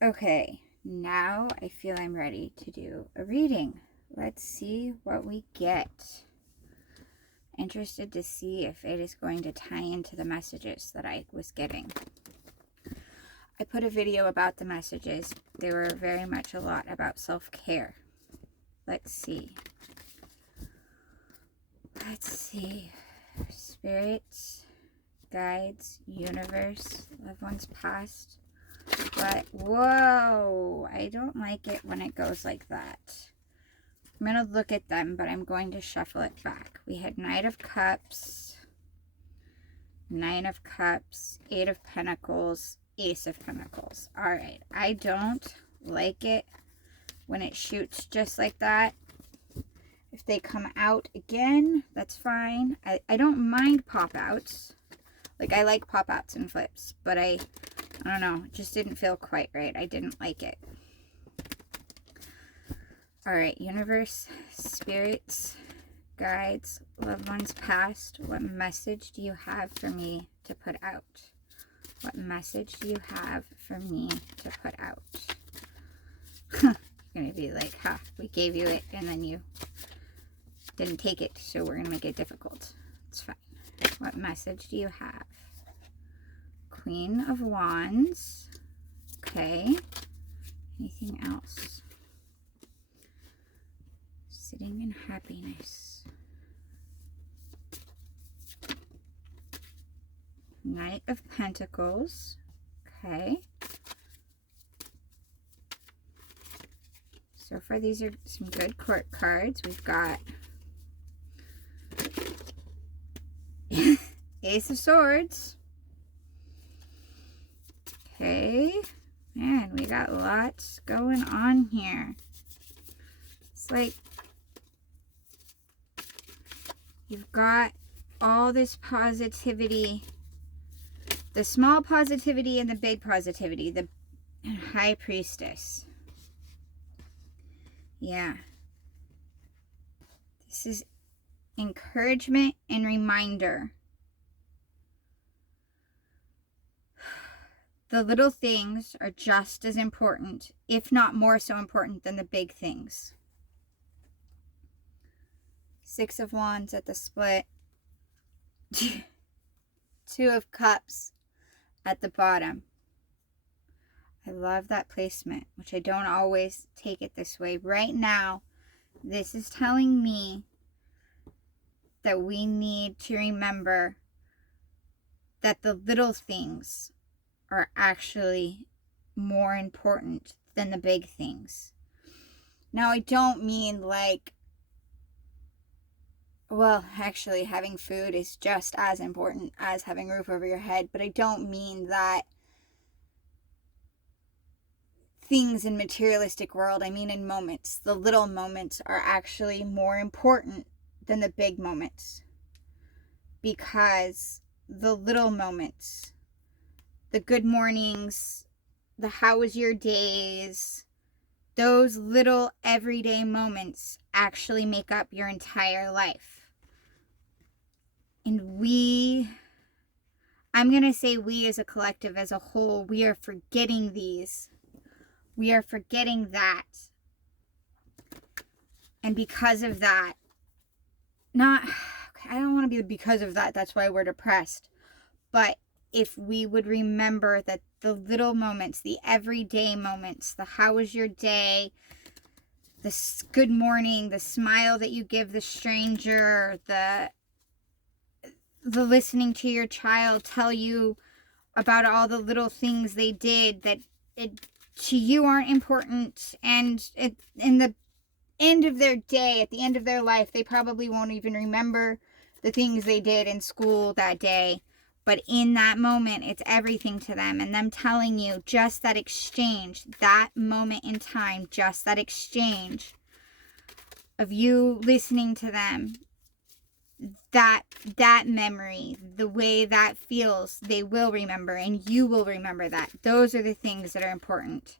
Okay, now I feel I'm ready to do a reading. Let's see what we get. Interested to see if it is going to tie into the messages that I was getting. I put a video about the messages. They were very much a lot about self-care. Let's see. Let's see. Spirits, guides, universe, loved ones past. But, whoa, I don't like it when it goes like that. I'm going to look at them, but I'm going to shuffle it back. We had Knight of Cups, Nine of Cups, Eight of Pentacles, Ace of Pentacles. All right, I don't like it when it shoots just like that. If they come out again, that's fine. I don't mind pop-outs. Like, I like pop-outs and flips, but I don't know, it just didn't feel quite right. I didn't like it. All right, universe, spirits, guides, loved ones past, what message do you have for me to put out? What message do you have for me to put out? You're going to be like, we gave you it and then you didn't take it, so we're going to make it difficult. It's fine. What message do you have? Queen of Wands. Okay. Anything else? Sitting in happiness. Knight of Pentacles. Okay. So far, these are some good court cards. We've got Ace of Swords. Okay. Man, we got lots going on here. It's like you've got all this positivity. The small positivity and the big positivity. The High Priestess. Yeah. This is encouragement and reminder. The little things are just as important, if not more so important than the big things. Six of Wands at the split. Two of Cups at the bottom. I love that placement, which I don't always take it this way. Right now, this is telling me that we need to remember that the little things are actually more important than the big things. Now, I don't mean like, well, actually having food is just as important as having a roof over your head, but I don't mean that things in materialistic world. I mean in moments. The little moments are actually more important than the big moments, because the little moments, the good mornings, the how was your days, those little everyday moments actually make up your entire life. And I'm going to say we as a collective, as a whole, we are forgetting these. We are forgetting that. And because of that, I don't want to be because of that, that's why we're depressed. But if we would remember that the little moments, the everyday moments, the how was your day, the good morning, the smile that you give the stranger, the listening to your child tell you about all the little things they did that to you aren't important, and in the end of their day, at the end of their life, they probably won't even remember the things they did in school that day. But in that moment, it's everything to them. And them telling you just that exchange, that moment in time, just that exchange of you listening to them, that memory, the way that feels, they will remember, and you will remember that. Those are the things that are important.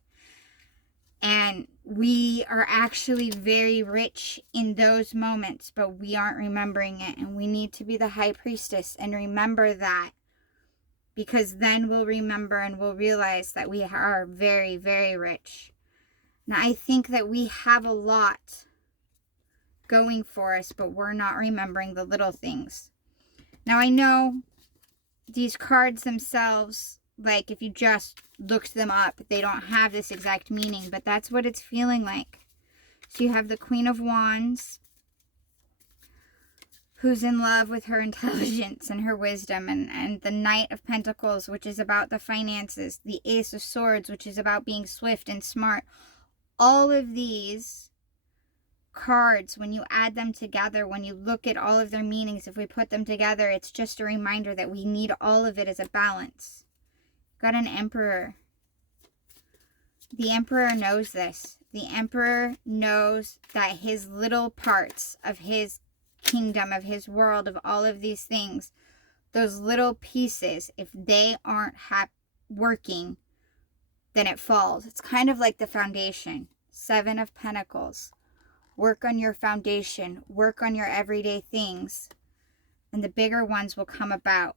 And we are actually very rich in those moments, but we aren't remembering it. And we need to be the High Priestess and remember that, because then we'll remember and we'll realize that we are very, very rich. Now, I think that we have a lot going for us, but we're not remembering the little things. Now, I know these cards themselves, like if you just looked them up, they don't have this exact meaning, but that's what it's feeling like. So you have the Queen of Wands, who's in love with her intelligence and her wisdom, and the Knight of Pentacles, which is about the finances, the Ace of Swords, which is about being swift and smart. All of these cards, when you add them together, when you look at all of their meanings, if we put them together, it's just a reminder that we need all of it as a balance. Got an Emperor. The Emperor knows this. The Emperor knows that his little parts of his kingdom, of his world, of all of these things, those little pieces, if they aren't working, then it falls. It's kind of like the foundation. 7 of Pentacles. Work on your foundation. Work on your everyday things, and the bigger ones will come about.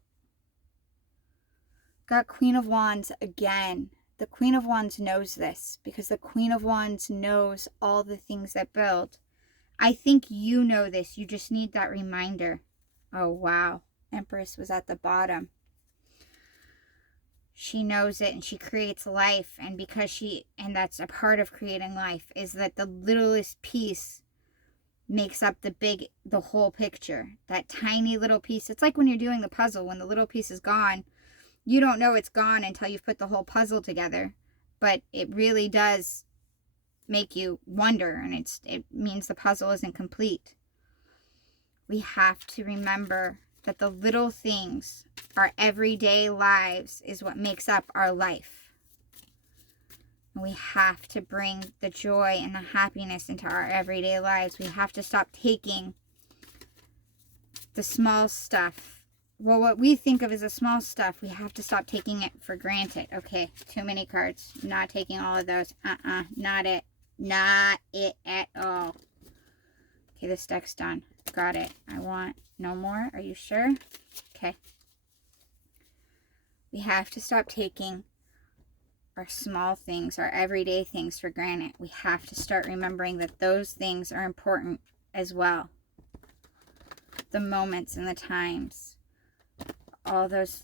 Got Queen of Wands again. The Queen of Wands knows this, because the Queen of Wands knows all the things that build. I think you know this. You just need that reminder. Oh, wow. Empress was at the bottom. She knows it, and she creates life. And and that's a part of creating life, is that the littlest piece makes up the whole picture. That tiny little piece. It's like when you're doing the puzzle, when the little piece is gone, you don't know it's gone until you've put the whole puzzle together. But it really does make you wonder, and it means the puzzle isn't complete. We have to remember that the little things, our everyday lives, is what makes up our life. And we have to bring the joy and the happiness into our everyday lives. We have to stop taking the small stuff. Well, what we think of as the small stuff, we have to stop taking it for granted. Okay, too many cards. Not taking all of those. Not it. Not it at all. Okay, this deck's done. Got it. I want no more. Are you sure? Okay. We have to stop taking our small things, our everyday things for granted. We have to start remembering that those things are important as well. The moments and the times. All those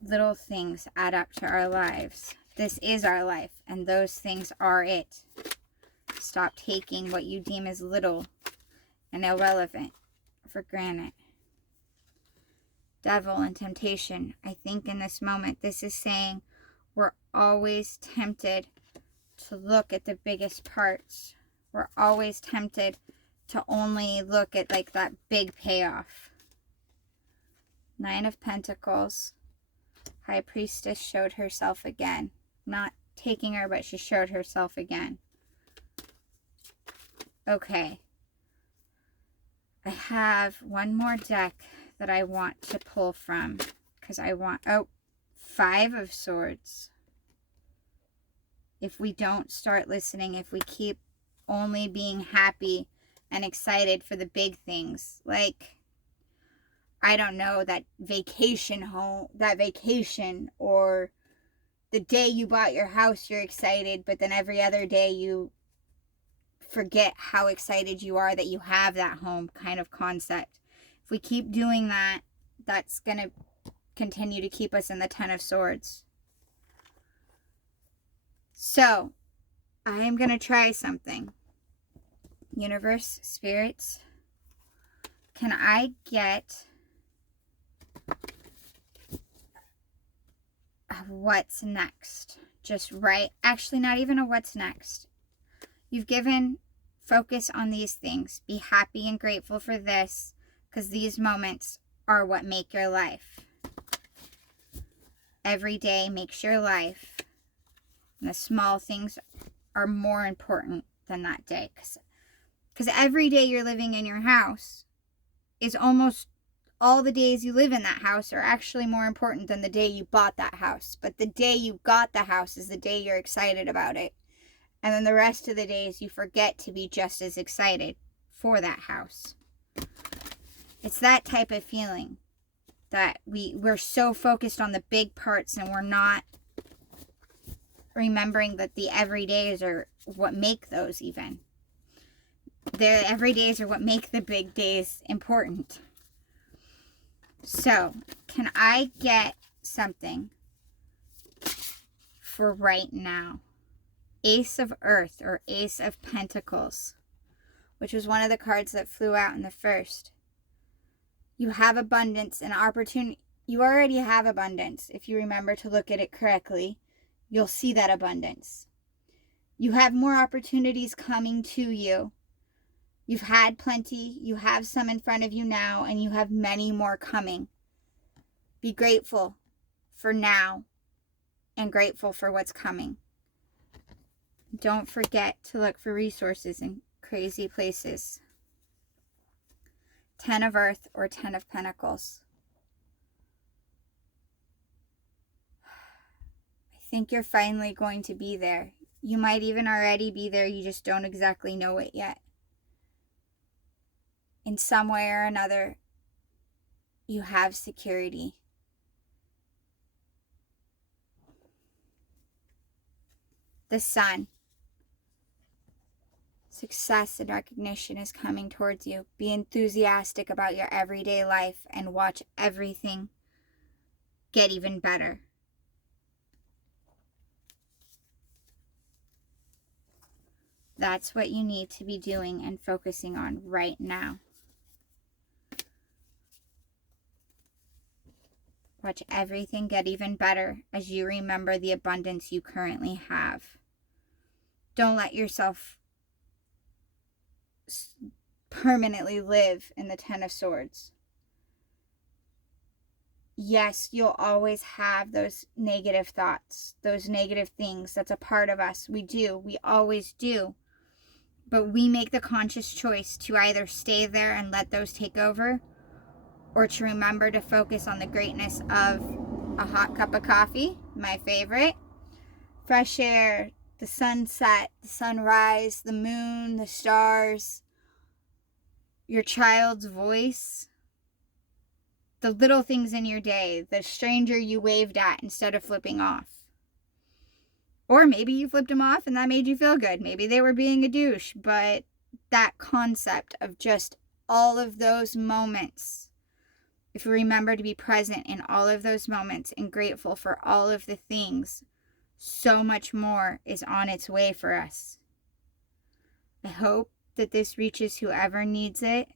little things add up to our lives. This is our life, and those things are it. Stop taking what you deem as little and irrelevant for granted. Devil and temptation. I think in this moment, this is saying we're always tempted to look at the biggest parts. We're always tempted to only look at like that big payoff. 9 of Pentacles. High Priestess showed herself again. Not taking her, but she showed herself again. Okay. I have one more deck that I want to pull from, because I want... Oh, 5 of Swords. If we don't start listening, if we keep only being happy and excited for the big things, like, I don't know, that vacation home, that vacation, or the day you bought your house, you're excited, but then every other day you forget how excited you are that you have that home kind of concept. If we keep doing that, that's going to continue to keep us in the 10 of Swords. So, I am going to try something. Universe, spirits, can I get what's next? Just right. Actually, not even a what's next. You've given focus on these things. Be happy and grateful for this, because these moments are what make your life. Every day makes your life. And the small things are more important than that day. Because every day you're living in your house is almost all the days you live in that house are actually more important than the day you bought that house. But the day you got the house is the day you're excited about it. And then the rest of the days you forget to be just as excited for that house. It's that type of feeling that we're so focused on the big parts and we're not remembering that the everydays are what make those even. The everydays are what make the big days important. So, can I get something for right now? Ace of Earth or Ace of Pentacles, which was one of the cards that flew out in the first. You have abundance and opportunity. You already have abundance. If you remember to look at it correctly, you'll see that abundance. You have more opportunities coming to you. You've had plenty. You have some in front of you now, and you have many more coming. Be grateful for now and grateful for what's coming. Don't forget to look for resources in crazy places. 10 of Earth or 10 of Pentacles. I think you're finally going to be there. You might even already be there. You just don't exactly know it yet. In some way or another, you have security. The Sun. Success and recognition is coming towards you. Be enthusiastic about your everyday life and watch everything get even better. That's what you need to be doing and focusing on right now. Watch everything get even better as you remember the abundance you currently have. Don't let yourself permanently live in the 10 of Swords. Yes, you'll always have those negative thoughts, those negative things. That's a part of us. We do. We always do. But we make the conscious choice to either stay there and let those take over, or to remember to focus on the greatness of a hot cup of coffee, my favorite, fresh air, the sunset, the sunrise, the moon, the stars, your child's voice, the little things in your day, the stranger you waved at instead of flipping off. Or maybe you flipped them off and that made you feel good. Maybe they were being a douche, but that concept of just all of those moments, if we remember to be present in all of those moments and grateful for all of the things, so much more is on its way for us. I hope that this reaches whoever needs it,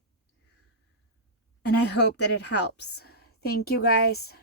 and I hope that it helps. Thank you, guys.